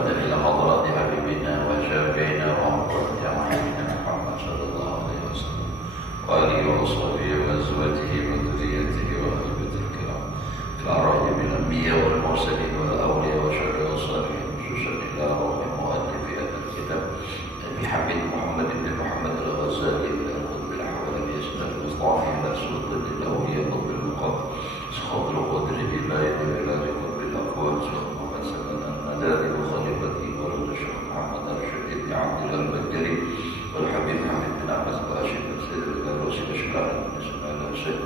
الشفاعة إلى حضرة حبيبنا وشافعنا ومقرة أعيننا محمد صلى الله عليه وسلم وآله وصحبه وأزواجه وذريته وأهل بيته الكرام في الأعراض من الأنبياء والمرسلين والأولياء والشهداء والصالحين خصوصا إلى روح مؤلف هذا الكتاب أبي حميد محمد بن محمد الغزالي إلى القطب الأحول بإسناد المصطفى إلى سلطة الأولياء قطب المقام سخط القدر بالله وإلى قطب الأقوال شيخ محمد سلمان النداري وخليفته ولد الشيخ محمد الرشيد بن عبد الله البدري والحبيب حميد بن عباس الهاشمي بن سيد الروسي وشكرا بن اسماعيل الشيخ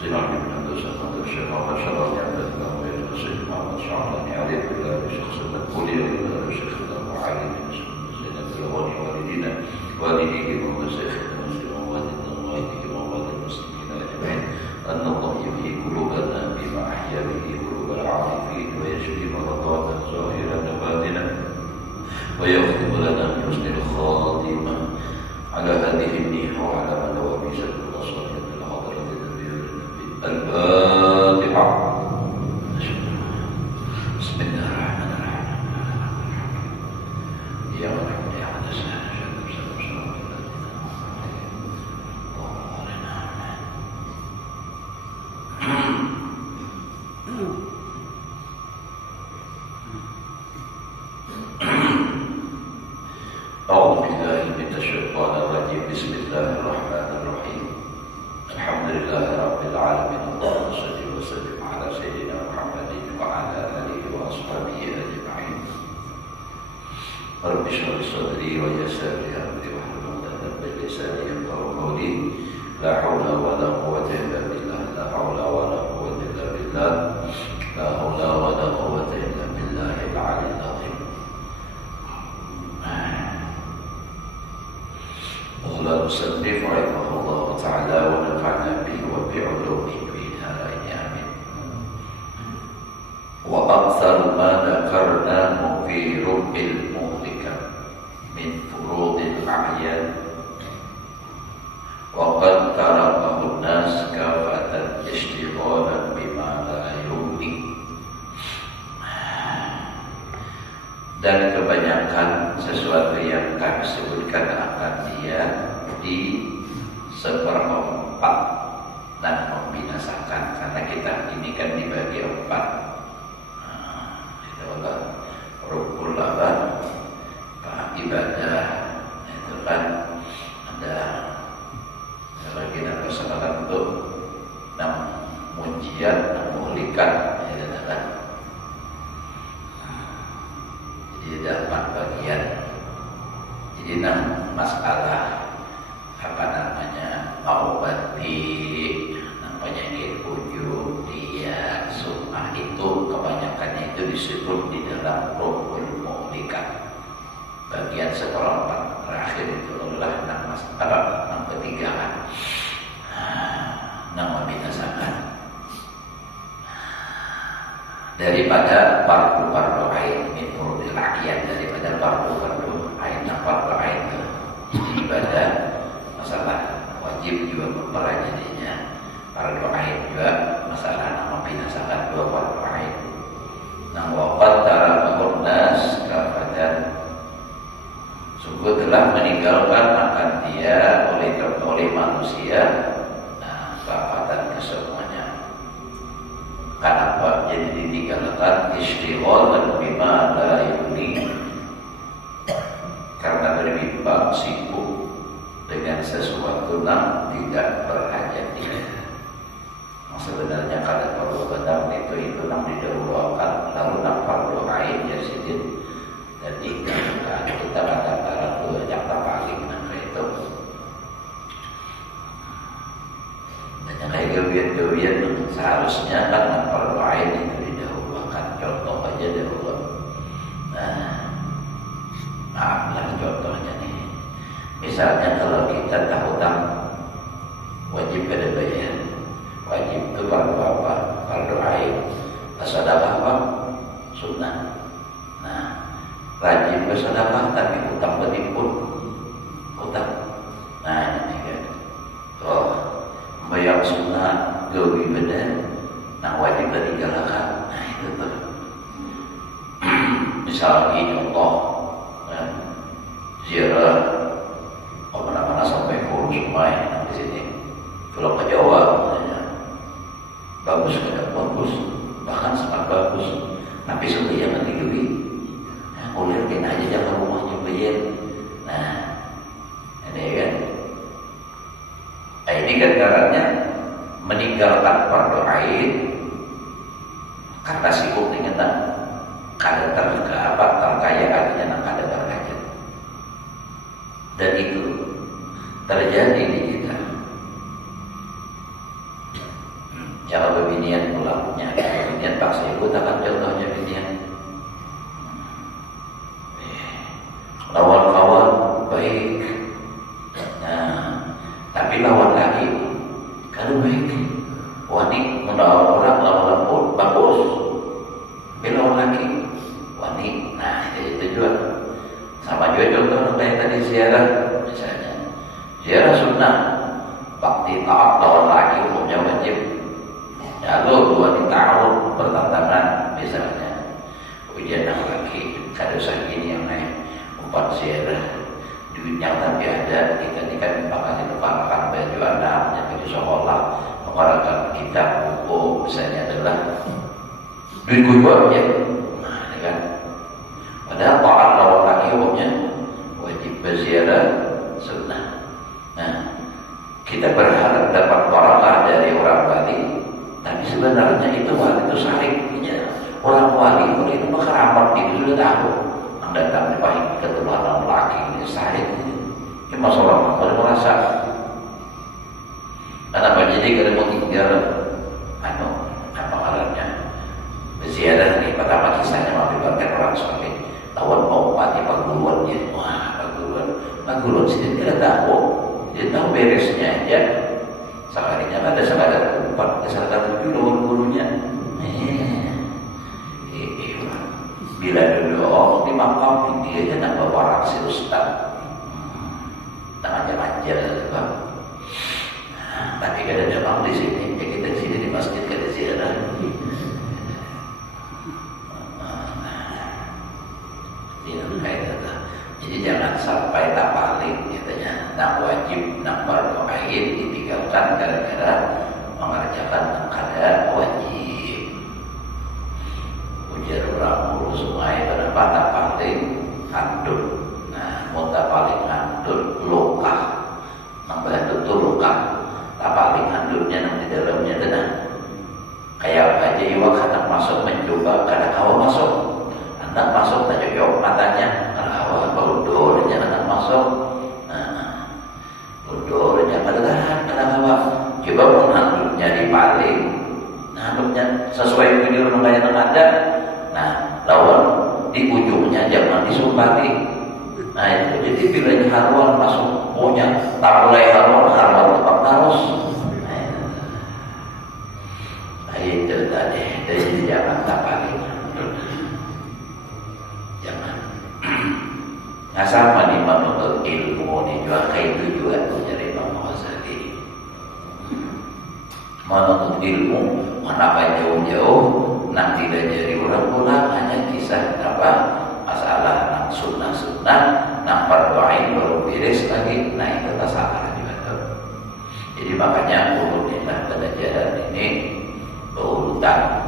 زين العابدين بن عبد الصمد الشيخ محمد شرف عبد الله وإلى الشيخ محمد شعبان علي وإلى الشيخ سلمان كولي وإلى الشيخ أبو علي بن زينب الغني والدينا والديه ومشايخنا وموالدنا ووالده وموالد المسلمين أجمعين أن الله يحيي قلوبنا بما أحيا به قلوب العارفين ويشفي مرضانا ظاهرا وباطنا ويختم لنا بحسن الخاتمة على هذه النية وعلى من هو بسبب الصالح من حضرة النبي الفاتحة. بسم الله الرحمن الرحيم. يا رب يا عبد السلام أعوذ بالله من الشيطان الرجيم. بسم الله الرحمن الرحيم. الحمد لله رب العالمين. اللهم صل وسلم على سيدنا محمد وعلى آله وأصحابه أجمعين. رب اشرح لي صدري ويسر لي أمري واحلل عقدة من لساني يفقهوا قولي. لا حول ولا قوة إلا بالله. لا حول ولا قوة إلا بالله. لا حول ولا قوة إلا بالله العلي العظيم. قال المصنف رحمه الله تعالى ونفعنا به وبعلومه في دارين آمين. وأكثر ما ذكرناه في رب المهلكة من فروض الأعيان وقد تركه الناس كافة اشتغالا بما لا يغني. Dan kebanyakan sesuatu yang kami sebutkan akan dia di seperempat dan membinasakan, karena kita ini kan dibagi empat. Itu adalah rukun laban, ibadah, itu kan ada bagian kesalahan untuk mujian, muhlikan, itu kan. Jadi ada 4 bagian. Jadi 6 masalah apa namanya obati, penyakit ujung, dia sumpah, itu kebanyakannya itu disebut di dalam rukun muhlikat. Bagian seperempat terakhir itu adalah 6 masalah, 6 ketigaan, 6 membinasakan daripada fardu ain min furudil a'yan, daripada fardu ain. Fardu ain ibadah, masalah wajib juga berperan jadinya. Fardu ain juga masalah membinasakan 2 fardu ain. Nah, waqad tarakahun nas kafatan, sungguh telah meninggalkan akan dia oleh manusia, nah, kafatan kesemuanya. Kenapa jadi ditinggalkan? Istighol bima la yuni, karena berbimbang sibuk dengan sesuatu yang tidak berhajat dia. Sebenarnya kalau fardu badal itu yang didahulukan, lalu yang fardu ain ya sidin dan tinggalkan. Kita kadang-kadang tuh jangka paling itu. Dan kayak gawian-gawian seharusnya kan yang fardu ain itu didahulukan. Contoh aja dahulu. Nah, maaflah contohnya nih. Misalnya kalau kita tahu wajib ada bayar. Wajib itu fardu apa? Fardu ain. Sedekah apa? Sunnah. Nah, rajin bersedekah tapi utang penimbun utang. Nah, ini kan. Oh, bayar sunnah gawi benar. Nah, wajib ditinggalkan. Nah, itu tuh. Misalnya contoh ziarah mana-mana sampai Hulu Sungai di sini, pulau ke Jawa, bagus tidak bagus, bahkan sangat bagus. Tapi sebenarnya nanti juga, ulirkan aja jangan rumahnya bayar. Nah, ini kan, ini kan caranya meninggalkan fardu ain karena sibuk dengan kada terkaya artinya kada derajat. Dan itu terjadi di kita. Jangan bebinian pulangnya, bebinian paksa ikut akan contohnya bebinian. Lawan kawan baik, nah, tapi lawan lagi kalau baik, wani melawan orang lawan pun bagus, tapi lawan lagi wani, nah itu juga. Sama juga contoh kayak tadi ziarah, misalnya ziarah sunnah, bakti taat lawan lagi hukumnya wajib. Lalu dua tahun bertantangan, misalnya ujian lagi, kadosa gini yang naik 4 ziarah, duitnya tapi ada, kita ini kan makanya dipakai baju anaknya, baju sekolah, mengeluarkan kitab buku, misalnya adalah duit gue ya, nah ini kan. Padahal taat lawan lagi hukumnya wajib berziarah sunnah. Nah, kita berharap dapat barakah dari orang wali, tapi sebenarnya itu wali itu saliknya. Orang wali itu keramat itu sudah tahu. Yang datang di pahit keturunan laki ini salik. Ini masalah kalau merasa. Kenapa jadi kalau mau tinggal apa ngarannya berziarah nih, pertama kisahnya mengakibatkan orang soleh. Lawan mau mati paguluan dia, wah paguluan sih dia tidak tahu, dia tahu beresnya aja. Sekalinya ada sekadar 4, sekadar 7 lawan gurunya. Bila dulu di makam dia aja nak bawa si ustaz, manja-manja bang. Tapi kada ada bang di sini, kita di sini di masjid kada ziarah. Jadi jangan sampai tak paling katanya nak wajib nak fardu ain ditinggalkan gara-gara mengerjakan yang kada wajib. Ujar orang Hulu Sungai kenapa tak paling handul. Nah, mau tak paling handul luka, nambah itu luka. Tak paling handulnya nanti dalamnya tenang. Kayak aja iwak anak masuk mencoba kada kawa masuk. Anak masuk tak jauh matanya, kalau udurnya anak masuk, udurnya padahal kenapa? Coba pun handuknya dipaling, handuknya sesuai video rumah yang ada. Nah, lawan di ujungnya jangan disumpati. Nah itu jadi bila haruan masuk, punya tak mulai haruan tetap terus. Nah itu tadi, jadi jangan tak paling. Jangan ngasal mani menuntut ilmu ini juga kayak tujuan dari Imam Ghazali. Menuntut ilmu kenapa jauh-jauh nanti tidak jadi orang pulang hanya kisah apa masalah nang sunnah nang fardu ain baru beres lagi. Nah itu masalah juga tuh. Jadi makanya urutlah pelajaran ini berurutan.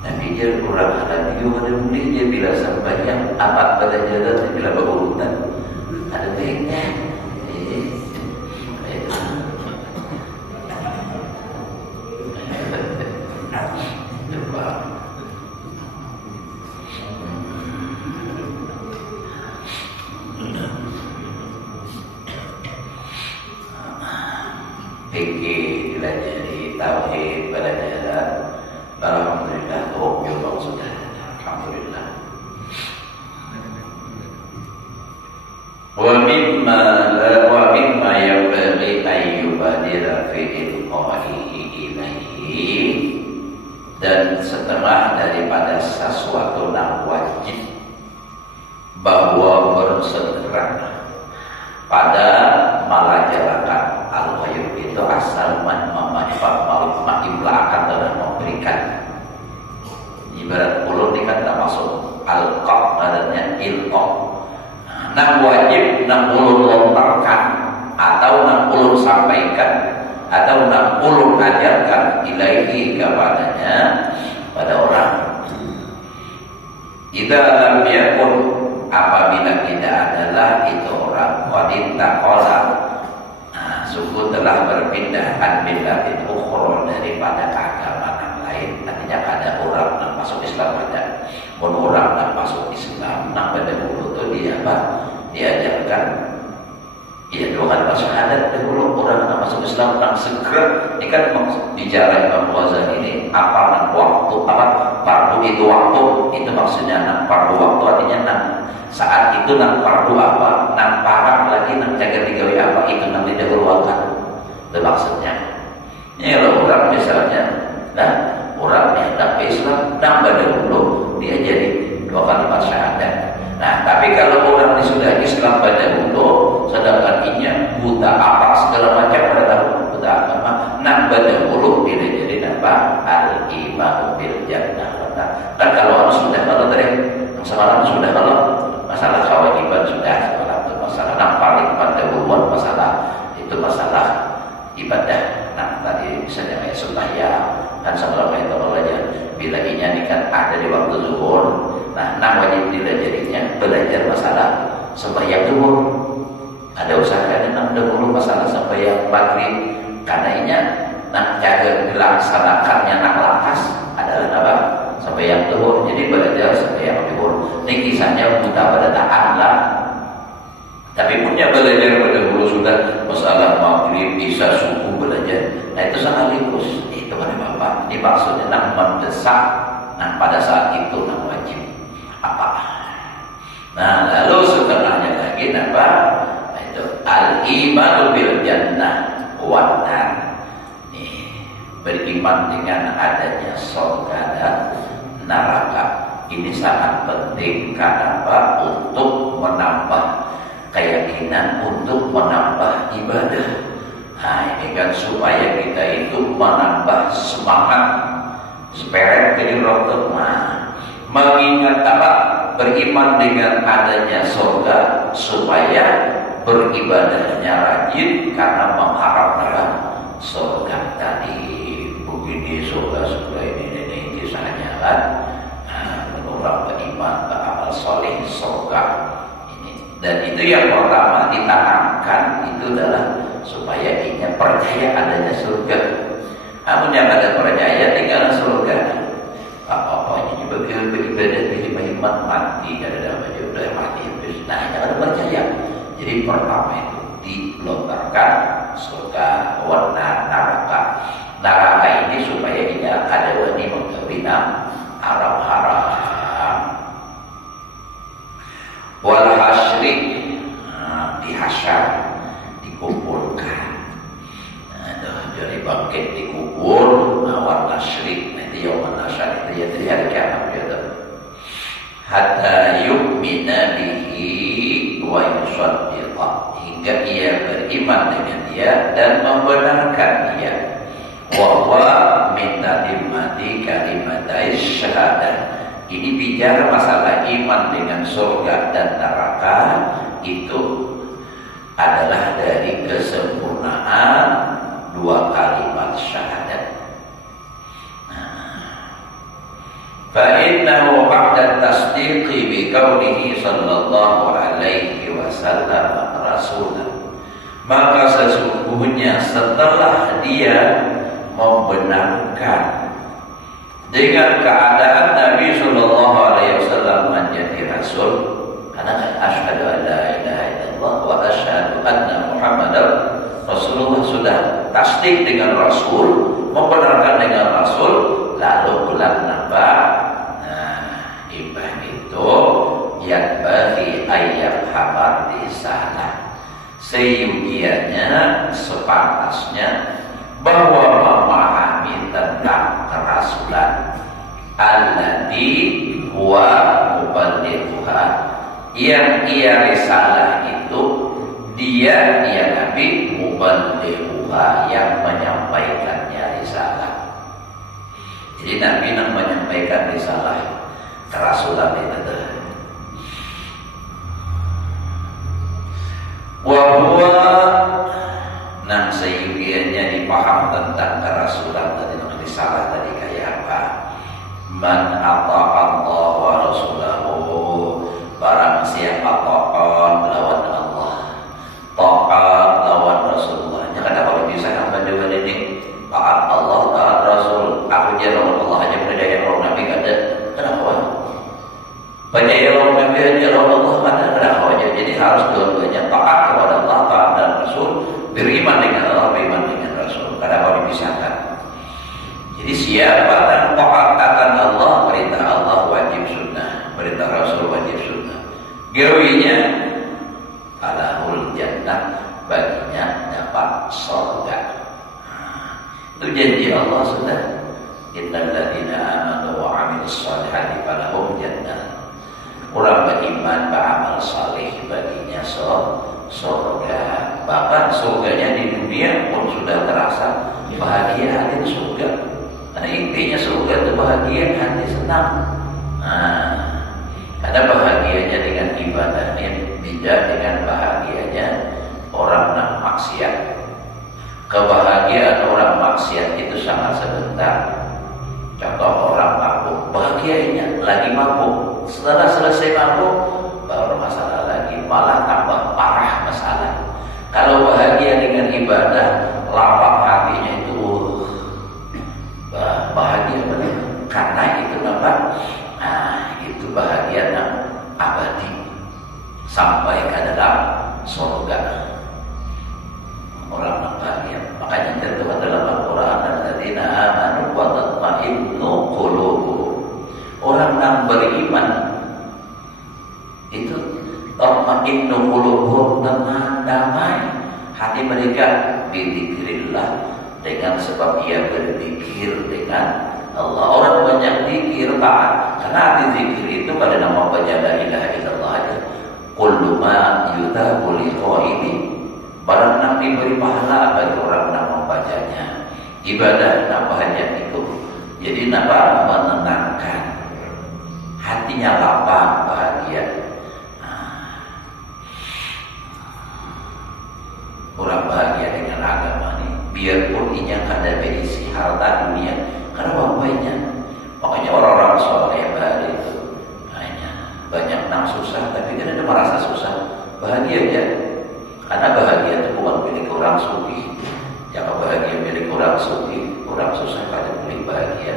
Tapi dia orang ada juga ada mungkin dia bila sampai yang amat pada jalan bila berurutan ada baiknya. Coba fikih pelajari tauhid pelajaran. Alhamdulillah, juga sudah. Alhamdulillah. Wa mimma yanbaghi an yubadira fi ilqaihi ilaihi, dan setengah daripada sesuatu yang wajib bahwa bersegera pada malajalakan al-ghaib itu asal mengiblahkan dan memberikan. Ibarat ulun ini kan tak masuk al-qab ulun sampaikan atau nak ulun ajarkan ilaihi kepadanya, pada orang. Idza lam yakun, apabila tidak adalah itu orang qadin taqala, sungguh telah berpindah an millatin ukhra, daripada agama yang lain. Artinya ada orang yang masuk Islam, ada orang yang masuk Islam, yang pada dulu itu dia apa? Diajarkan ya dua kalimat syahadat dahulu. Orang yang masuk Islam yang segera, ini kan bicara Imam Ghazali ini apa waktu, apa fardu itu waktu, itu maksudnya nang fardu waktu, artinya nang saat itu nang fardu apa, nang parah lagi nang jaga digawe apa, itu nang didahulukan. Itu maksudnya. Ini kalau orang misalnya, nah orang yang hendak Islam nang dahulu dia jadi dua kalimat syahadat. Nah, tapi kalau orang ini sudah Islam pada dulu, sedangkan inya buta apa segala macam pada buta agama, nak pada dulu dia jadi apa? Al-imanu bil jannah. Dan kalau orang sudah kalau tadi masalah sudah kalau masalah kewajiban sudah, masalah yang paling pada duluan masalah itu masalah ibadah. Nah, tadi misalnya kayak sembahyang dan sebelum itu aja bila inya ini kan ada di waktu zuhur. Nah, wajib jadinya belajar masalah sembahyang zuhur. Ada usahakan yang dahulu masalah sembahyang maghrib, karena inya nak jaga dilaksanakannya nak lakas adalah apa? Sembahyang zuhur. Jadi belajar sembahyang zuhur. Ini kisahnya buta pada taat lah. Tapi punya belajar pada dulu sudah masalah maghrib, isya, subuh belajar. Nah itu sekaligus. Itu kan Bapak. Ini maksudnya nak mendesak. Nah pada saat itu nak wajib apa? Nah lalu setelahnya lagi apa? Nah, itu al-imanu bil jannah wan nar. Nih, beriman dengan adanya surga dan neraka. Ini sangat penting karena apa? Untuk menambah keyakinan, untuk menambah ibadah. Nah ini kan supaya kita itu menambah semangat seperet jadi rotok. Nah, mengingat apa? Beriman dengan adanya surga supaya beribadahnya rajin karena mengharap surga. Tadi begini surga ini kisahnya kan. Nah, orang beriman beramal soleh surga. Dan itu yang pertama ditanamkan itu adalah supaya dia percaya adanya surga. Namun yang ada percaya tinggal surga. Apa-apanya juga beribadah berhimmat mati ada dalam aja udah mati habis. Nah yang ada percaya. Jadi pertama itu dilontarkan surga, warna neraka. Neraka ini supaya dia ada wani menggawina haram-haram. Wal hasyri, dihasyar, dikumpulkan. Jadi bangkit dikubur, wal hasyri, nanti yaumul hasyr itu ya dari hari kiamat gitu. Hatta yu'mina bihi wa yusaddiqa, hingga ia beriman dengan dia dan membenarkan dia. Wa huwa min tadimmati kalimatai syahadah. Ini bicara masalah iman dengan surga dan neraka, itu adalah dari kesempurnaan dua kalimat syahadat. Fa'innahu ba'da tasdiqi bi qawlihi sallallahu alaihi wasallam rasulah, maka sesungguhnya setelah dia membenarkan dengan keadaan Nabi Sallallahu Alaihi Wasallam menjadi Rasul, karena asyhadu an la ilaha illallah wa asyhadu anna Muhammadar Rasulullah, sudah tasdik dengan Rasul, membenarkan dengan Rasul, lalu bulan nambah. Nah, ibadah itu yang bagi ayat kabar di sana, seyugianya sepantasnya bahwa memahami tentang kerasulan alladzi huwa muballighuha, yang ia risalah itu dia Nabi muballighuha, yang menyampaikannya risalah. Jadi Nabi yang menyampaikan risalah kerasulan itu. Wa huwa Nang seyukiannya dipaham tentang kerasulan tadi, risalah tadi kayak apa. Man ata'a Allah wa rasulahu, barang siapa taat lawan Allah, taat lawan Rasulullah. Jangan kalau bisa hamba dua ini taat Allah, taat Rasul. Aku jalan Allah aja percaya orang Nabi kada. Kenapa? Percaya orang Nabi aja orang Allah mana? Kenapa aja? Jadi harus dua-duanya taat kepada Allah, taat dan Rasul, beriman dengan Allah, beriman dengan Rasul. Kenapa dipisahkan? Jadi siapa yang taat akan Allah, perintah Allah wajib sunnah, perintah Rasul wajib sunnah. Gawinya alahul jannah, baginya dapat surga. Itu janji Allah sudah. Innal ladzina amanu wa 'amilus shalihati falahum jannah. Orang beriman beramal saleh baginya surga. Bahkan surganya di dunia pun sudah terasa bahagia hati surga. Karena intinya surga itu bahagia hati senang. Ada bahagianya dengan ibadahnya, beda dengan bahagianya orang yang maksiat. Kebahagiaan orang maksiat itu sangat sebentar. Contoh orang mabuk, bahagianya lagi mabuk. Setelah selesai mabuk, baru masalah lagi, malah tambah parah masalah. Kalau bahagia dengan ibadah, lapang hatinya itu bahagia benar. Karena itu apa? Itu bahagia yang abadi sampai ke dalam surga. Orang yang bahagia. Makanya tertulis dalam Al-Quran, alladzina amanu wa tatma'innu qulubuhum. Orang yang beriman itu tatma'innu qulubuhum, tenang damai hati mereka bidzikrillah, dengan sebab ia berzikir dengan Allah. Orang banyak zikir taat karena arti zikir itu pada nama baca la ilaha illallah aja. Kullu ma yutabu li qaili, barang yang diberi pahala bagi orang yang membacanya. Ibadah namanya itu. Jadi napa menenangkan hatinya, lapang, bahagia. Orang bahagia dengan agama ini, biarpun inya kada berisi harta dunia, karena banyak. Makanya orang-orang soleh bahari itu banyak nang susah, tapi kan ada merasa susah, bahagia ya. Karena bahagia itu bukan milik orang sufi. Jangan bahagia milik orang sufi, orang susah pada milik bahagia.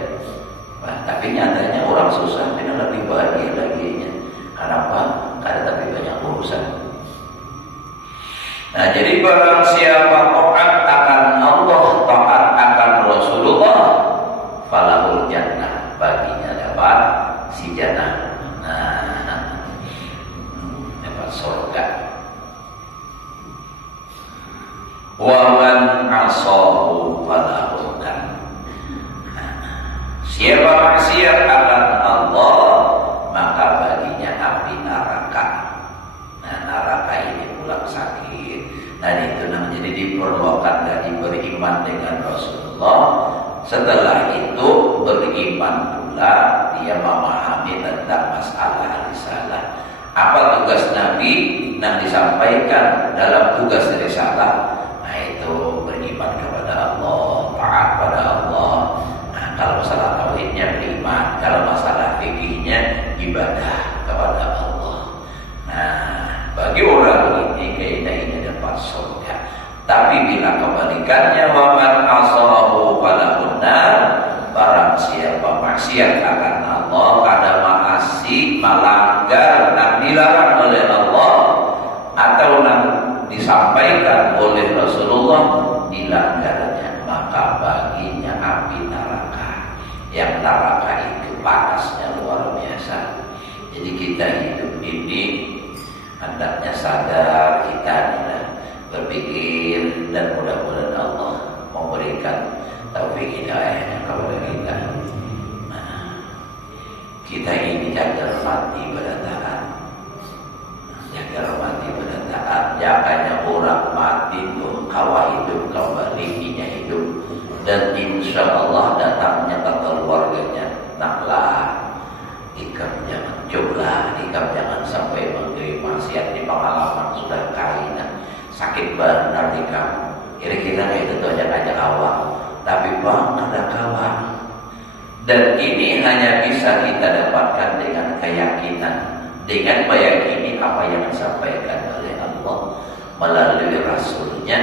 Tapi nyatanya orang susah tidak lebih bahagia lagi. Kenapa? Karena tapi banyak urusan. Nah, jadi barang siapa taat akan Allah, taat akan Rasulullah, falahul jannah, baginya dapat si jannah. Dapat surga. Wa man asahu falahul nar. Siapa maksiat akan Allah, maka baginya api neraka. Nah, neraka ini pulang sakit. Dan itu namanya diperlukan dari beriman dengan Rasulullah. Setelah itu beriman pula dia memahami tentang masalah risalah. Apa tugas Nabi yang disampaikan dalam tugas risalah? Nah, itu beriman kepada Allah, taat pada Allah. Nah, kalau masalah tauhidnya beriman, kalau masalah fikihnya ibadah kepada Allah. Nah, bagi orang ini keindahannya dapat surga. Tapi bila kebalikannya, wa man asahu falahun nar, barang siapa maksiat akan Allah, kada maasi, melanggar dan dilarang oleh Allah, atau yang disampaikan oleh Rasulullah dilanggarnya, maka baginya api neraka. Yang neraka itu panasnya luar biasa. Jadi kita hidup ini hendaknya sadar, kita berpikir, dan mudah-mudahan Allah memberikan taufik hidayahnya kepada kita. Kita ini jaga mati pada taat, jaga mati pada taat. Jangannya orang mati tuh kawa hidup kembali, inya hidup, dan insya Allah datangnya ke keluarganya. Naklah ikam jangan jumlah, ikam jangan sampai menggiri maksiat. Di pengalaman sudah kaina sakit benar ikam, kira-kira kayak itu ajak-ajak awak. Tapi bang, ada kawan. Dan ini hanya bisa kita dapatkan dengan keyakinan, dengan meyakini apa yang disampaikan oleh Allah melalui Rasulnya.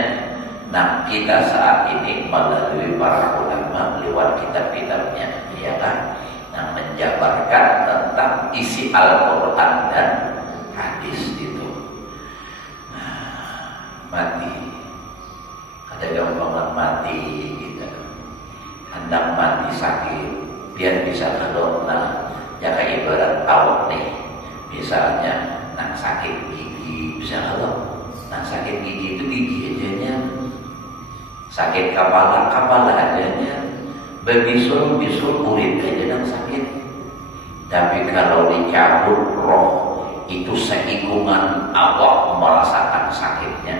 Nah, kita saat ini melalui para ulama lewat kitab-kitabnya, ya kan, yang menjabarkan tentang isi Al-Quran dan hadis itu. Nah, mati, ada gampangan mati gitu. Hendak mati sakit, biar bisa kalau ya kayak ibarat awak nih, misalnya sakit gigi, bisa kalau sakit gigi itu gigi ajanya, sakit kepala ajanya, bisul kulit aja yang sakit. Tapi kalau dicabut roh itu seikungan awak merasakan sakitnya,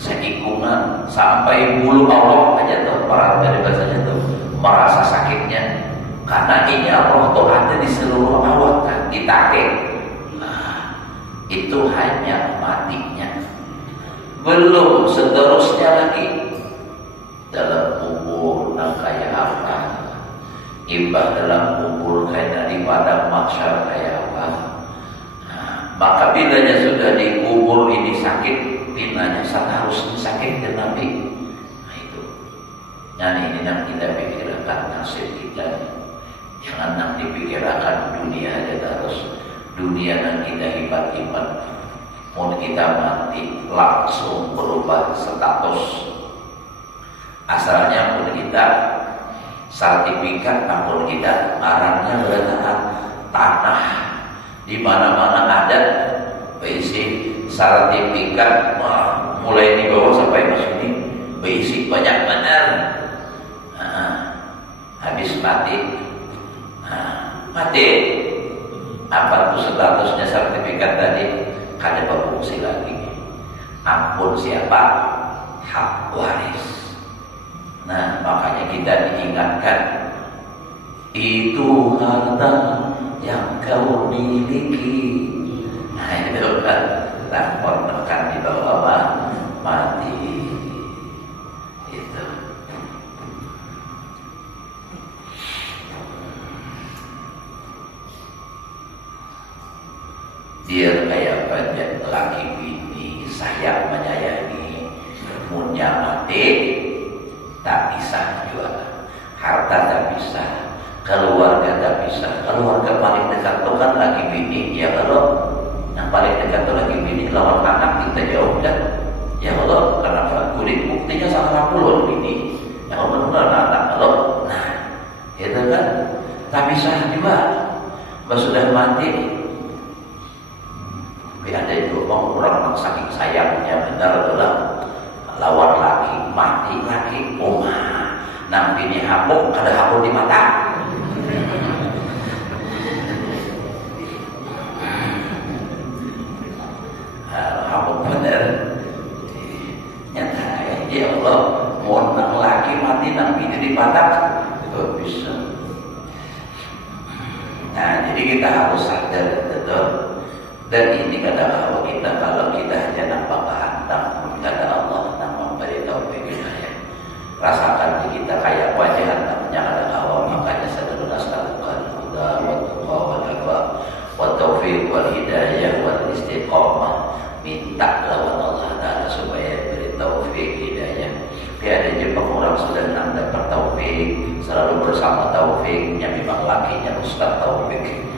seikungan sampai bulu awak aja tuh, para dari bahasanya tuh merasa sakitnya. Karena ini roh tuh ada di seluruh awak kan, ditarik. Nah, itu hanya matinya. Belum seterusnya lagi dalam kubur kayak apa, imbah dalam kubur kayak di padang mahsyar kayak apa. Nah, maka bilanya sudah dikubur ini sakit, bilanya seharusnya sakit dan Nabi. Nah itu, dan ini yang kita pikirkan nasib kita. Jangan nanti pikirkan dunia aja terus. Dunia yang kita hebat-hebat, mau kita mati langsung berubah status. Asalnya pun kita sertifikat, namun kita arahnya letakkan tanah di mana-mana ada berisi sertifikat, mulai di bawah sampai ke sini berisi banyak benar. Habis mati. Mati apa tuh statusnya sertifikat tadi? Kada berfungsi lagi. Ampun siapa? Hak waris. Nah, makanya kita diingatkan, itu harta yang kau miliki. Nah, itu kan lapor tekan di bawah mati. Itu. Dia kayak banyak laki bini sayang menyayangi, punya mati tak bisa juga, harta tak bisa, keluarga tak bisa. Keluarga paling dekat itu kan laki bini, ya kalau yang paling dekat itu laki bini, lawan anak kita jauh kan, ya kalau kenapa kulit buktinya sama puluh bini, ya kalau benar anak kalau, nah itu kan tak bisa juga, sudah mati. Tapi ada juga orang saking sayangnya benar adalah lawan laki mati laki, nampinnya hapuk kada hapuk di mata. Hapuk benar. Nyata ya Allah, mau nang laki mati nampinnya di mata, itu bisa. Nah, jadi kita harus sadar betul. Dan ini kata bahwa kita, kalau kita hanya nampak kehendak, kata Allah yang memberi taufik hidayah. Rasakan di kita kayak wajah namanya kata Allah, makanya sadarlah sekalian huda wa tuqa wa lafa wa taufik wal hidayah wal istiqamah. Minta lawan Allah Ta'ala supaya beri taufik hidayah. Tiada jepang orang sudah dapat taufik, selalu bersama taufiknya, memang lakinya Ustaz Taufik.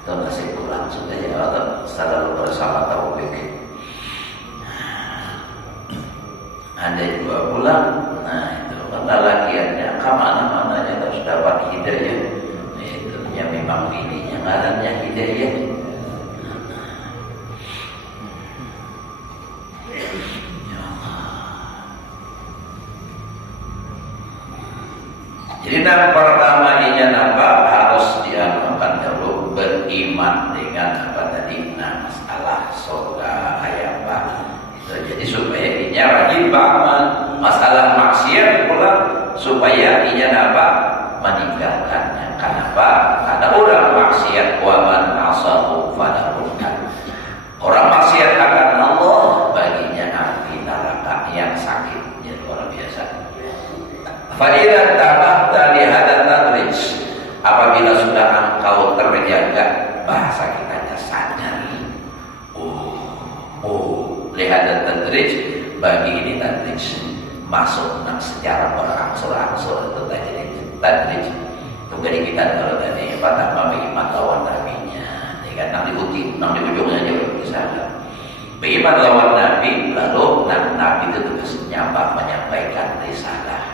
Itu masih pulang sudah ya, selalu bersama taufik. Ada juga pulang, nah itu kata lakiannya kemana-mana harus dapat hidayah. Itu yang memang ini yang adanya hidayah. Jadi yang pertama ini nampak harus diamalkan dulu, beriman dengan apa tadi, masalah surga kayak apa itu. Jadi supaya ini rajin beramal, masalah maksiat pula supaya ini nampak meninggalkannya. Kenapa? Karena orang maksiat wa man asahu falahu Fa'idza tabahta li hadzal tadrij, apabila sudah engkau terjaga, bahasa kitanya sadar. Lihat tadrij, bagi ini tadrij masuk secara berangsur-angsur itu tadrij. Tunggu kita kalau tadi pertama beriman lawan nabinya, ya kan nang diuti, nang di ujungnya dia misalnya. Beriman lawan nabi, lalu nabi itu tugasnya menyampaikan risalah.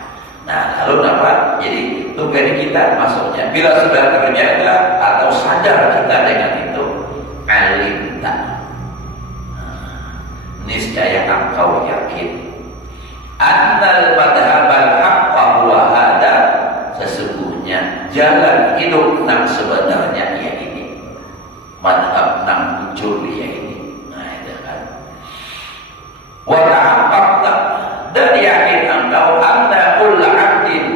Nah, lalu apa? Jadi tugas kita masuknya bila sudah terjaga atau sadar kita dengan itu, alim tak. Niscaya engkau yakin annal madhabal haqqa huwa hada, sesungguhnya jalan hidup yang sebenarnya ya ini, madhab yang muncul ya ini. Nah itu kan. Wa ta'aqqaqta, dan yakin engkau anna kulla 'abdin,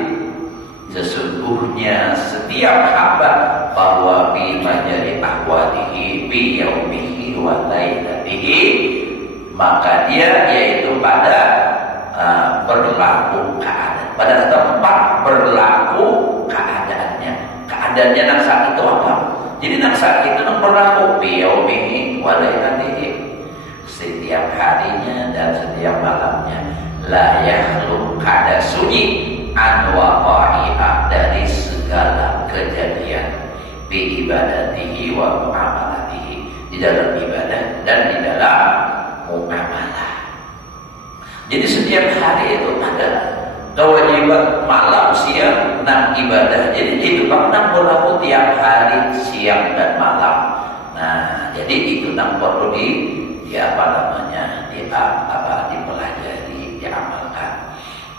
sesungguhnya setiap hamba bahwa bi majari ahwalihi bi yaumihi wa lailatihi, maka dia yaitu pada berlaku keadaan, pada tempat berlaku keadaannya nang saat itu apa? Jadi nang saat itu nang berlaku biyaumihi walailatihi, setiap harinya dan setiap malamnya. La yakhlu, kada sunyi an waqa'i'a, dari segala kejadian bi ibadatihi wa muamalatihi, di dalam ibadah dan di dalam muamalah. Jadi setiap hari itu ada kewajiban malam siang nang ibadah. Jadi itu nang berlaku tiap hari siang dan malam. Nah, jadi itu nang perlu dipelajari, diamalkan.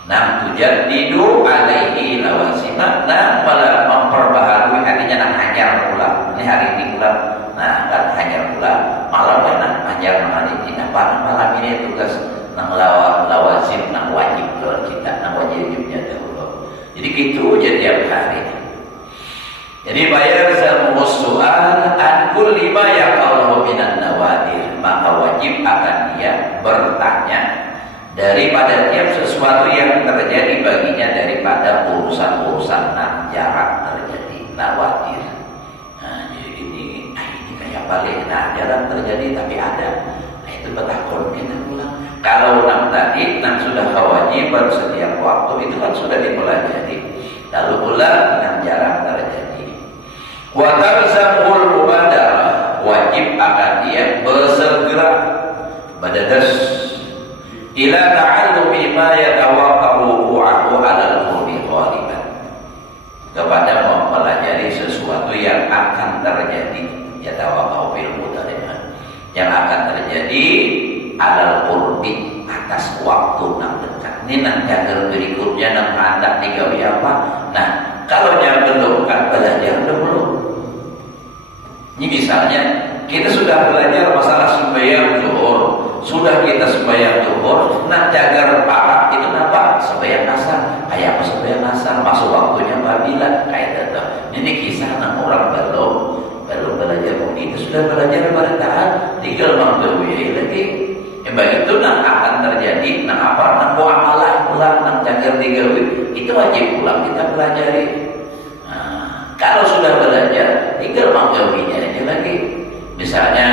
Nang tujaddidu alaihi lawazimah, nang malah memperbaharui, artinya nang hajar ulang. Ini hari ini ulang. Nah, kan hajar ulang. Malamnya nang hajar hari ini. Nah, malam ini tugas nang lawazim, nang wajib buat kita, nang wajibnya dahulu. Jadi gitu aja tiap hari. Jadi bayar zamus su'al an kulli ma yaqalu minan nawadir, maka wajib akan dia bertanya daripada tiap sesuatu yang terjadi baginya daripada urusan-urusan yang jarang terjadi, nawadir. Nah, jadi ini kayak balik, nah jarang terjadi tapi ada. Nah itu betakon kita ulang. Kalau nang tadi nang sudah kewajiban setiap waktu itu kan sudah dipelajari, lalu ulang nang jarang terjadi. Wa talzamul mubadarah, wajib akan dia bersegera badadas ila ta'allumi ma yatawaqqa'u wuqu'ahu 'ala al-qurbi ghaliban, kepada mempelajari sesuatu yang akan terjadi, yatawaqqa'u bil mudhari', yang akan terjadi alal qurbi, atas waktu nang dekat. Ini nang jagal berikutnya nang hendak digawe apa? Nah, kalau yang belum kan belajar dulu. Ini misalnya kita sudah belajar masalah sembahyang zuhur, sudah kita sembahyang zuhur, nah jagar parak itu apa? Sembahyang asar. Kayak apa sembahyang asar? Masuk waktunya babila kayak itu. Ini kisah nang orang belum belajar begitu, sudah belajar pada taat, tinggal menggawe lagi. Itu nang akan terjadi, nang apa? Nang muamalah pulang, nang jagar digawe, itu wajib pulang kita pelajari. Nah, kalau sudah belajar, tinggal menggawinya aja lagi. Misalnya,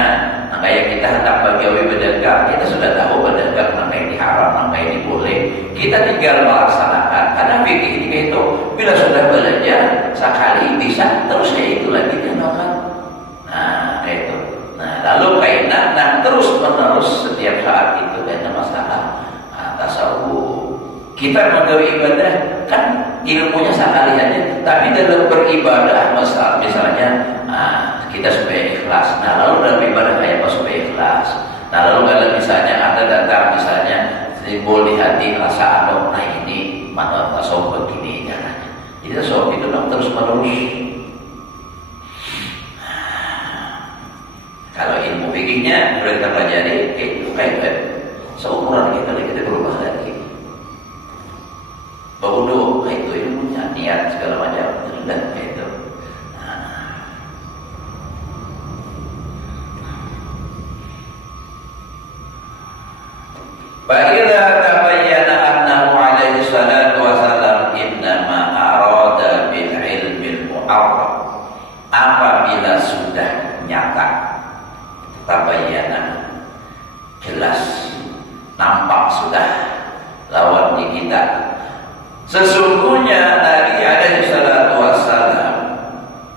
nah kayak kita hendak bagawi berdagang, kita sudah tahu berdagang mana yang diharam, mana yang boleh. Kita tinggal melaksanakan. Karena fikih itu, bila sudah belajar sekali bisa, terus kayak itu lagi kan. Nah, kayak itu. Nah, lalu kainan, nah terus menerus setiap saat itu ada masalah tasawuf. Kita menggawe ibadah kan ilmunya sekali aja, tapi dalam beribadah misalnya kita supaya ikhlas. Nah, lalu dalam ibadah kayak apa supaya ikhlas? Nah, lalu kalau misalnya ada datang misalnya simbol di hati rasa ada, nah ini mana tasawuf begini caranya. Jadi tasawuf itu terus menerus. Kalau ilmu fikihnya sudah kita pelajari, itu kayak seumuran kita berubah lagi. Baru itu ilmunya, niat segala macam sudah kayak itu. Fa'idza tabayyana annahu alaihi salatu wasalam sadayana jelas nampak sudah lawan di kita. Sesungguhnya Nabi alaihi salatu wassalam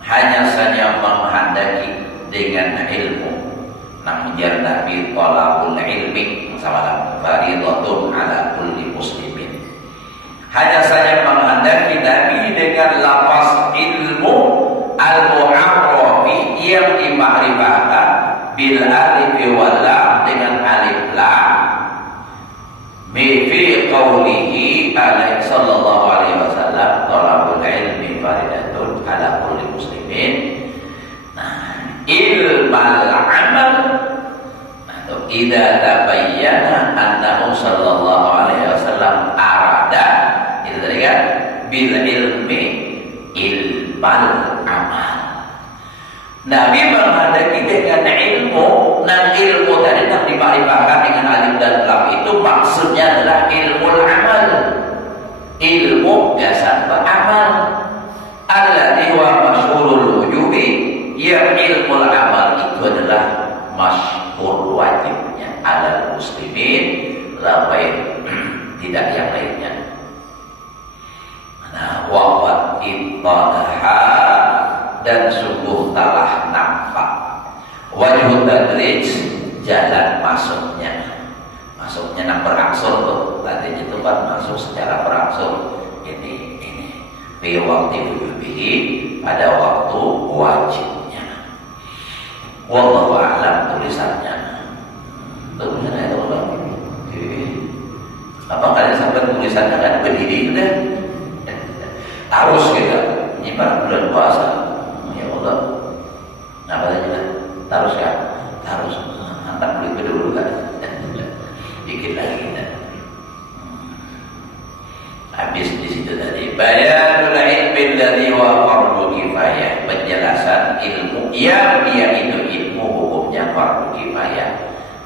hanya saja menghendaki dengan ilmu. Namun Nabi talabul ilmi sama fardhatun ala kulli muslimin. Hanya saja menghendaki Nabi dengan lafaz ilmu al-mu'arrafi yang dimakrifahkan bil alif wal lam dengan alif lam fi qawlihi alaihi sallallahu alaihi wasallam talabul ilmi fardhatun ala kulli muslimin. Ilmal amal atau idza tabayyana annahu sallallahu alaihi wasallam arada itu tadi kan bil ilmi ilmal amal. Nabi menghendaki dengan ilmu, dan ilmu tadi yang dimakrifahkan dengan alif dan lam itu maksudnya adalah ilmu amal, ilmu dasar beramal. Alladhi huwa masyhurul wujubi, yang ilmu amal itu adalah masyhur wajibnya ala muslimin, lain tidak yang lainnya. Nah, waqad ittalaha, dan sungguh telah nampak wajhu tadrij, jalan masuknya nak berangsur tuh tadi itu kan masuk secara berangsur ini fi waqti wujubihi, pada waktu wajibnya. Wallahu a'lam tulisannya. Tulisannya itu apa? Apa kalian sampai tulisannya kan berdiri deh. Harus kita nyimpan bulan puasa. Ya Allah. Nah, katanya harus kan? Harus angkat beli dulu kan. Dikit lagi kita. Habis di situ tadi bayanul ilmi alladhi wa fardu kifayah, penjelasan ilmu yang dia itu ilmu hukumnya fardu kifayah.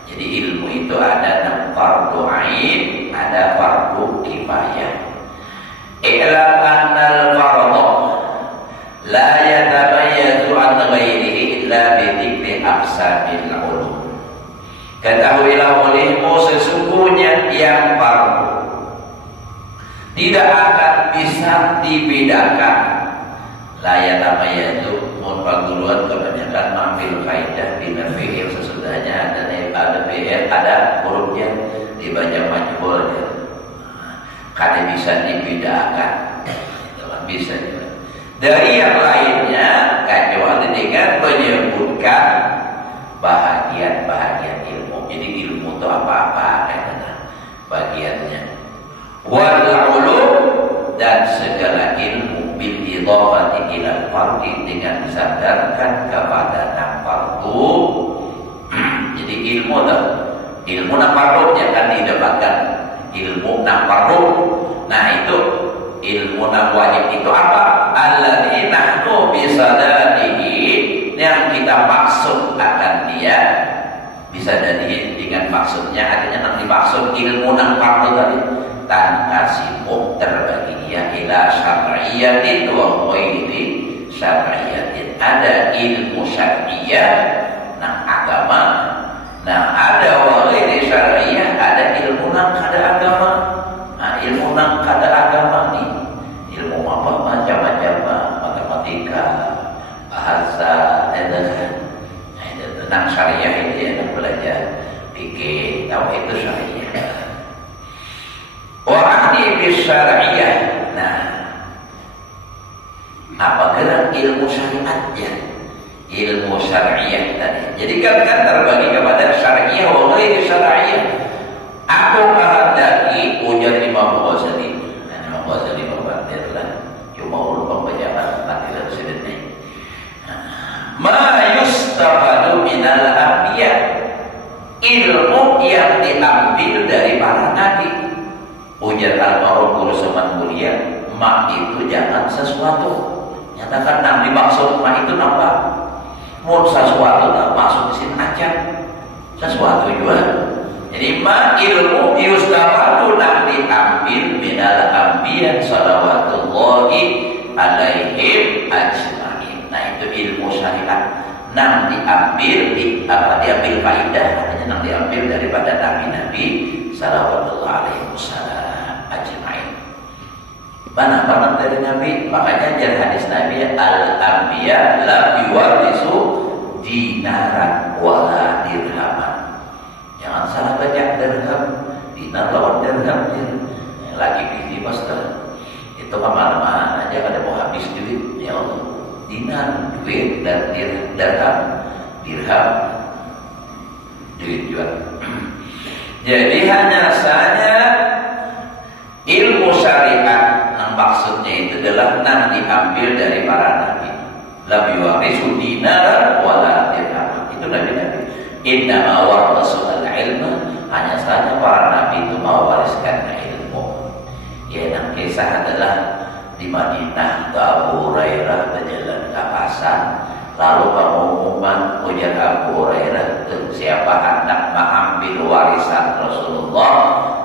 Jadi ilmu itu ada fardu ain, ada fardu kifayah. I'lam annal fardhu la yatamayyazu an ghairihi illa bi dzikri aqsamil ulum. Ketahuilah olehmu sesungguhnya yang fardu tidak akan bisa dibedakan. Layak tamayyazu, mun paguluan kebanyakan mengambil kaidah di fi'il sesudahnya ada fi'il ada hurufnya dibaca majhulnya. Kada bisa dibedakan. Bisa juga. Dari yang lainnya kecuali dengan menyebutkan bahagian-bahagian ilmu. Jadi ilmu itu apa-apa katanya bagiannya. Wal ulum, dan segala ilmu bil idhafati ila fardi, dengan disandarkan kepada fardu. Jadi ilmu fardu jangan didapatkan ilmu fardu. Nah itu ilmu wajib itu apa? Alladzi nahnu bisadadihi, yang kita maksud akan dia bisa jadi dengan maksudnya artinya nanti maksud ilmu fardu tadi tanqasimu terbagi dia ila syar'iyyatin wa ghairi syar'iyyatin. Ada ilmu syar'iyah nang agama, nah ada wa ghairi syar'iyah, ada ilmu nang kada agama. Nah ilmu nang kada agama nih ilmu apa macam-macam, matematika, bahasa, nang syariah itu yang belajar fikih, tahu itu syariah. Wa'ahdi bisyara'iyah. Nah, apa gerak ilmu syariatnya? Ilmu syariah tadi. Jadi kan terbagi kepada syariah wa ghairi syariah. Aku kehendaki ujar Imam Ghazali. Imam Ghazali membantirlah cuma ulun pembacaan mati dan sedene. Ma yustafadu minal anbiya, ilmu yang diambil dari para nabi. Ujar al-Maruf guru seman mulia, mak itu jangan sesuatu. Nyatakan nang dimaksud mak itu apa? Mau sesuatu tak masuk di sini aja. Sesuatu juga. Jadi mak ilmu yustafadu nang diambil minal anbiya salawatullahi alaihim ajma'in. Nah itu ilmu syariat. nang diambil faidah, artinya nang diambil daripada nabi-nabi sallallahu alaihi wasallam ajmain. Mana dari nabi, makanya jar hadis nabi al-anbiya lam yuwarisu dinaran wala dirhaman. Jangan salah baca dirham, dinar lawan dirham lagi pilih master. Itu kemana-mana aja ada mau habis duit, ya Allah. Dinar, duit, dan dirham, duit juga. Jadi hanya saja ilmu syariat, maksudnya itu adalah yang diambil dari para nabi. Lam yuwarisu dinaran wala dirham. Itu nabi-nabi. Innama warasul ilma, hanya saja para nabi itu mewariskan ilmu. Ya, yang kisah adalah di Madinah ke Abu Hurairah berjalan ke pasar, lalu pengumuman ujar Abu Hurairah, siapa hendak mengambil warisan Rasulullah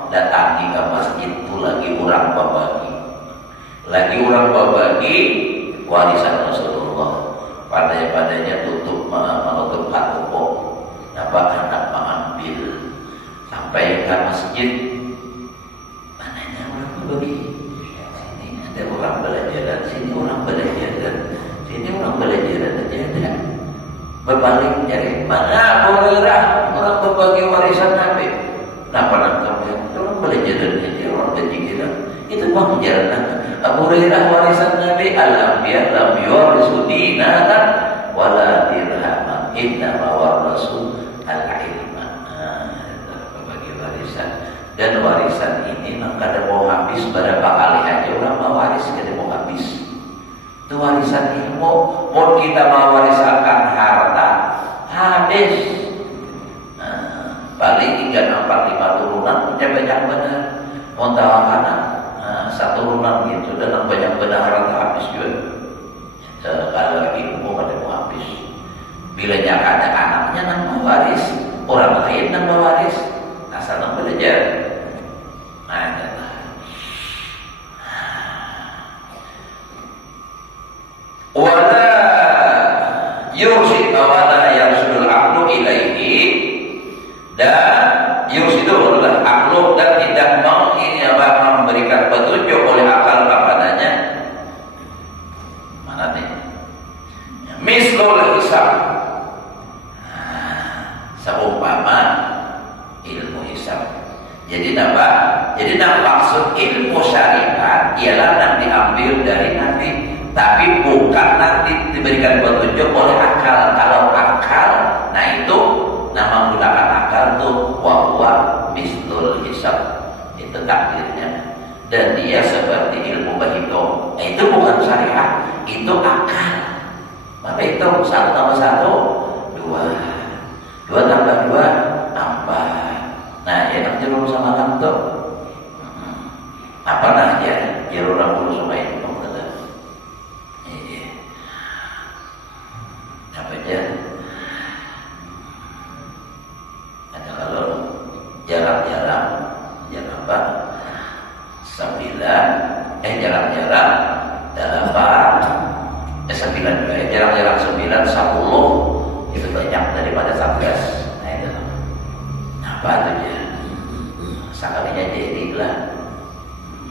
datangi ke masjid itu lagi orang berbagi warisan Rasulullah. Padanya menutup hatupo, dapat hendak mengambil sampai ke masjid. Mananya orang berbagi? Sini ada orang belajaran, sini orang belajaran, sini orang belajaran aja ada. Berbalik cari mana Abu Hurairah, orang berbagi warisan Nabi. Kenapa nangkapnya? Orang belajaran aja, orang kejikiran. Itu pengajaran Nabi. Abu Hurairah warisan Nabi, al-anbiya lam yuwarisu dinaran wala dirhaman, innama warasu al-ilma. Berbagi warisan. Dan warisan ini kada mau habis, berapa kali aja orang mau waris kada mau habis. Itu warisan ilmu. Mau kita mau warisakan harta habis. Paling 3, 4, 5 turunan punya banyak benar. Mau tahu anak satu turunan gitu dan banyak benar harta habis juga. Kalau ilmu kada mau habis. Bila ada anaknya nang mau waris, orang lain nang mau waris. Asal nang belajar. Wala yursid wala yarshudul aqlu ilaihi, dan yursidu adalah aqlu dan tidak mau ini memberikan petunjuk oleh akal kepadanya. Mana nih? Mislul hisab. Seumpama ilmu hisab. Jadi apa? Jadi maksud ilmu syariat ialah yang diambil dari Nabi, tapi bukan nanti diberikan petunjuk oleh akal. Kalau akal, nah itu nama menggunakan akal tuh wahwa mislul hisab, itu takdirnya. Dan dia seperti ilmu berhitung. Itu bukan syariat, itu akal. Maka itu 1 tambah 1 2, 2 tambah 2 4. Nah, ya tak jeruk sama kantor. Apa nah ya? Jeruk rambut sama itu dong kata. Iya. Apa aja? Ada kalau jarang-jarang, jarang apa? 9, jarang-jarang 8, 9 juga ya. Jarang-jarang 9, 10 itu banyak daripada 11. Apa itu dia? Sekalinya jadilah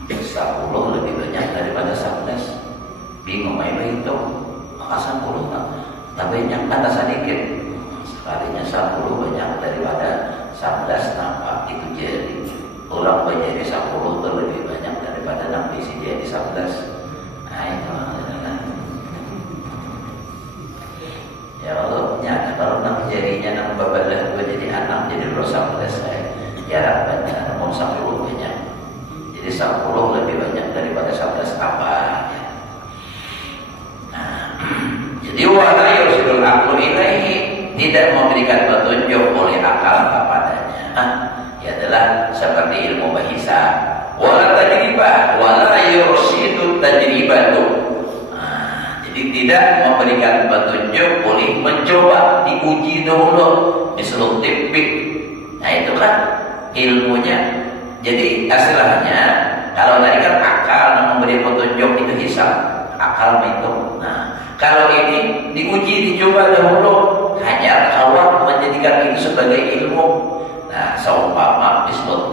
10 lebih banyak daripada 11. Bingung main itu. Maka 10 tak banyak, kata sedikit. Sekalinya 10 banyak daripada 11, nampak itu jadi. Orang menjadi 10 lebih banyak daripada yang bisa jadi 11. Nah itu adalah ya Allah, nyata kalau nak jadinya nak babalah jadi anak jadi dosa selesai. Jarak banyak, namun 10 banyak. Jadi 10 lebih banyak daripada 11 apa? Nah, jadi wala yursidul aqlu ilaihi, tidak memberikan petunjuk oleh akal kepadanya. Ya adalah seperti ilmu bahasa. Wala tajribah, wala yursidul tajribatu. Jadi tidak memberikan petunjuk, boleh mencoba, diuji dahulu, disuruh tipik. Nah itu kan ilmunya. Jadi hasilnya, kalau tadi kan akal yang memberi petunjuk itu hisab, akal itu. Nah Kalau ini diuji, dicoba dahulu, hanya Allah menjadikan itu sebagai ilmu. Nah, seumpama bismillah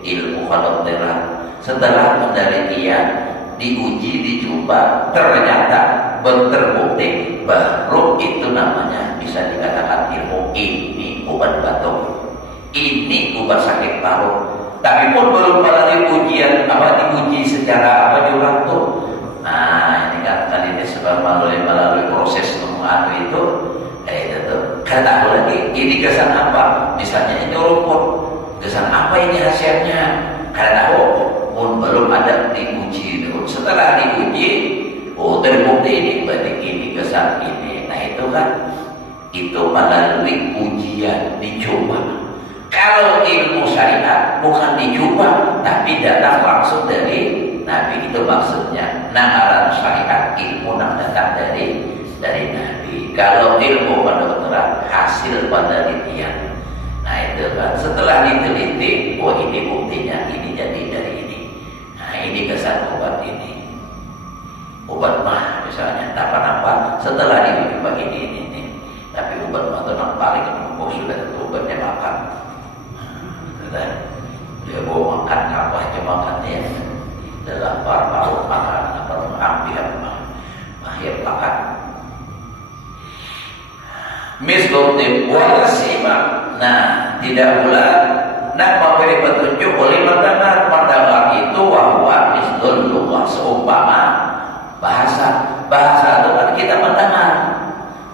ilmu kedokteran, setelah penelitian, diuji, dicoba, ternyata terbukti, baru itu namanya bisa dikatakan ilmu. Ini obat batuk, ini obat sakit paru. Tapi pun belum melalui ujian diuji secara diulang tuh. Nah, ini kan ini sebab melalui proses itu tuh. Karena tahu lagi ini kesan apa? Misalnya ini rumput, kesan apa ini hasilnya? Karena tahu pun belum ada diuji. Setelah diuji, terbukti ini berarti ini kesan ini. Nah itu kan itu melalui ujian, dicoba. Kalau ilmu syariat bukan dicoba, tapi datang langsung dari Nabi, itu maksudnya. Naharan syariat ilmu yang datang dari Nabi. Kalau ilmu kedokteran hasil penelitian. Nah itu kan setelah diteliti, ini buktinya ini jadi dari ini. Nah ini kesan obat ini. Obat mah misalnya apa-apa setelah diuji ini. Tapi obat mah itu yang paling sudah itu obatnya makan. Dia bawa makan apa aja makannya dalam paru makan ambil mahir makan mislutim warasima. Nah tidak pula nak memberi petunjuk oleh mendengar itu wahwa mislul lughah, seumpama bahasa itu kan kita mendengar.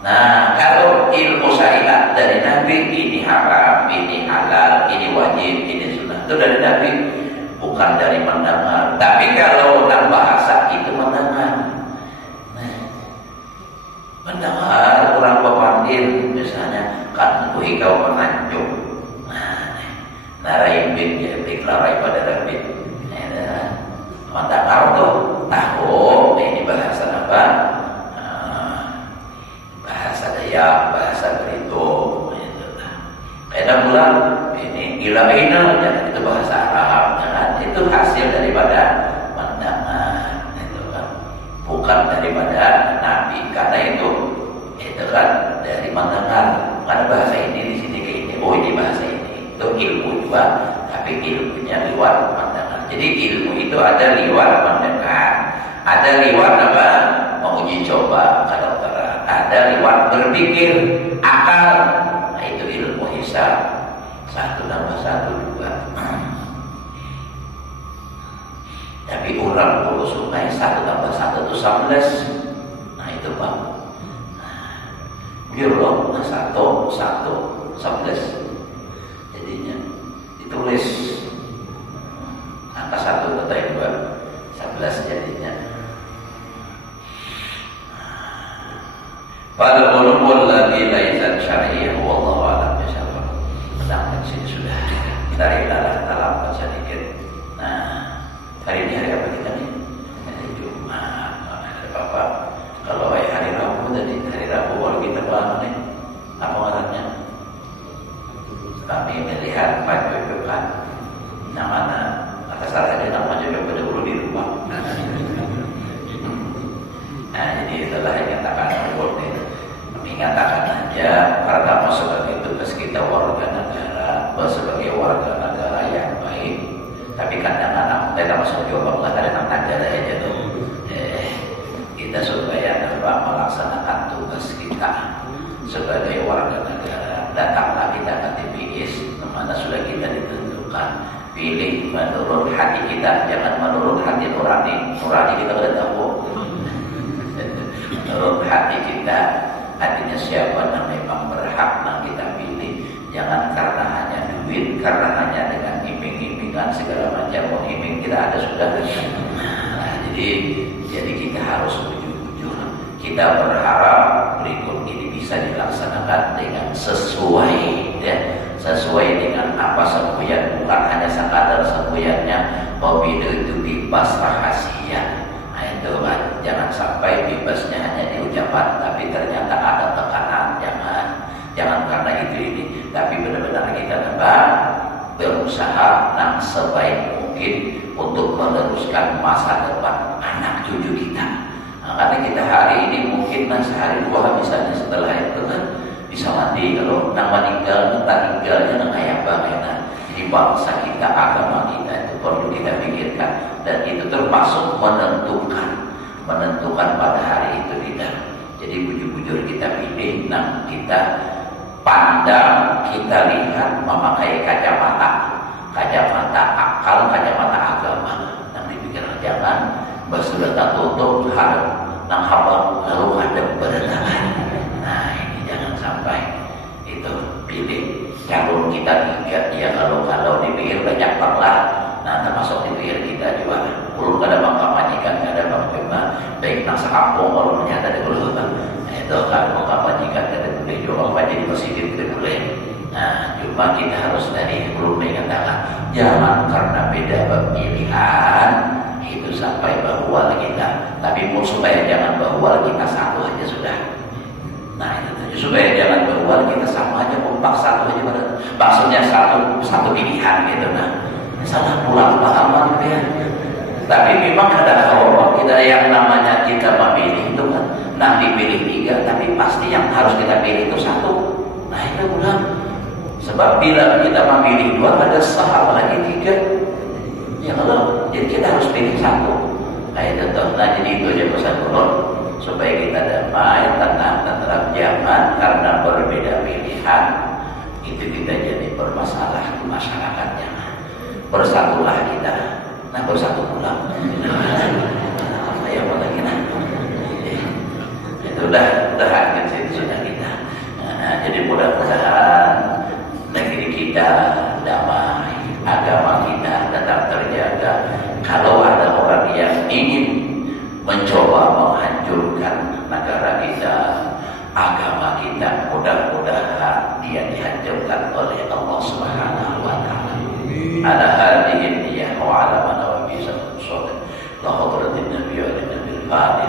Nah kalau ilmu syariat dari Nabi, ini haram, ini halal, ini wajib, ini sunnah, itu dari Nabi, bukan dari mendengar. Tapi kalau tentang bahasa itu mendengar. Nah, mendengar orang pepandir misalnya kan kau menanjung. Nah, narai bin ya diklarai pada Nabi. Mendengar tuh tahu ini bahasa apa? Bahasa Dayak, bahasa Berito, ada pula ini ilaina, itu bahasa Arab, kan? Itu hasil daripada mendengar, itu kan, bukan daripada Nabi, karena itu kan dari mendengar. Karena bahasa ini di sini kayak ini, ini bahasa ini, itu ilmu juga, tapi ilmunya lewat mendengar. Jadi ilmu itu ada lewat mendengar, ada lewat apa? Menguji coba kedokteran, ada lewat berpikir akal. Nah itu ilmu hisab, 1 tambah 1 2. Tapi orang kalau sungai 1 tambah 1 itu 11. Nah itu Pak. Biolog 1 11. Jadinya ditulis angka 1 atau 2 11 jadinya. Pada ulumul ladzi laisa syar'iyyah wallahu a'lam bishawab. Menang sini sudah dari dalam sedikit. Nah, hari ini hari apa kita nih? Hari Jumat. Hari apa? Kalau hari Rabu tadi, hari Rabu kalau kita bahas nih, apa maksudnya? Kami melihat pajokan yang mana atas salahnya nama juga pada dulu di rumah. Nah, jadi itulah yang katakan oleh mengatakan aja karena sebagai tugas kita warga negara, sebagai warga negara yang baik. Tapi kadang-kadang kita masuk coba kadang negara aja tuh. Kita supaya melaksanakan tugas kita sebagai warga negara. Datanglah kita ke TPS, mana sudah kita ditentukan. Pilih menurut hati kita, jangan menurut hati nurani. Nurani kita udah tahu. Menurut hati kita, hatinya siapa yang memang berhak yang kita pilih. Jangan karena hanya duit, karena hanya dengan iming-imingan segala macam. Iming kita ada sudah. Nah, jadi kita harus jujur. Kita berharap berikut ini bisa dilaksanakan dengan sesuai, ya, sesuai dengan apa semboyan, bukan hanya sekadar semboyannya. Mobil itu bebas rahasia. Nah itu kan, jangan sampai bebasnya hanya di ucapan, tapi ternyata ada tekanan. Jangan karena itu ini, tapi benar-benar kita berusaha yang sebaik mungkin untuk meneruskan masa depan anak cucu kita. Makanya kita hari ini mungkin sehari dua misalnya setelah itu kan bisa mandi. Kalau nang meninggal, tinggalnya nang kayak bagaimana. Jadi bangsa kita, agama kita itu perlu kita pikirkan, dan itu termasuk menentukan pada hari itu tidak. Jadi bujur-bujur kita pilih, nang kita pandang, kita lihat memakai kacamata akal, kacamata agama. Nang dipikir jangan sudah tak tutup harap nang hamba lalu ada berenangan. Nah ini jangan sampai itu pilih. Kalau kita tiga ya kalau dipikir banyak lah. Nah termasuk dipikir kita juga. Belum ada bangka majikan, ada bangka baik nang sekampung kalau ternyata ada dulu. Itu kalau bangka majikan ada boleh juga apa jadi positif itu boleh. Nah cuma kita harus dari belum mengatakan jangan karena beda pemilihan itu sampai bahwa kita, tapi supaya jangan bahwa kita satu aja sudah. Nah itu supaya jangan bahwa kita sama aja, kompak satu aja, maksudnya satu pilihan gitu. Nah salah pulang pahaman gitu ya. Tapi memang ada kalau kita yang namanya kita memilih itu kan, nah dipilih tiga, tapi pasti yang harus kita pilih itu satu. Nah itu udah. Sebab bila kita memilih dua ada sah lagi tiga. Ya kalau jadi kita harus pilih satu. Nah itu toh. Nah jadi itu aja pesan ulun supaya kita damai, tenang, tentram zaman karena berbeda pilihan itu kita jadi bermasalah di masyarakat. Jangan bersatulah kita. Nah bersatu pulang. Apa yang mau lagi nah? Itu udah akhir situ sudah kita. Nah, jadi mudah-mudahan negeri kita damai, agama kita tetap terjaga. Kalau ada orang yang ingin mencoba menghancurkan negara kita, agama kita, mudah-mudahan dia dihancurkan oleh Allah Subhanahu wa taala. Ala hadhihi niyah wa ala man wa bi sallallahu alaihi wa sallam.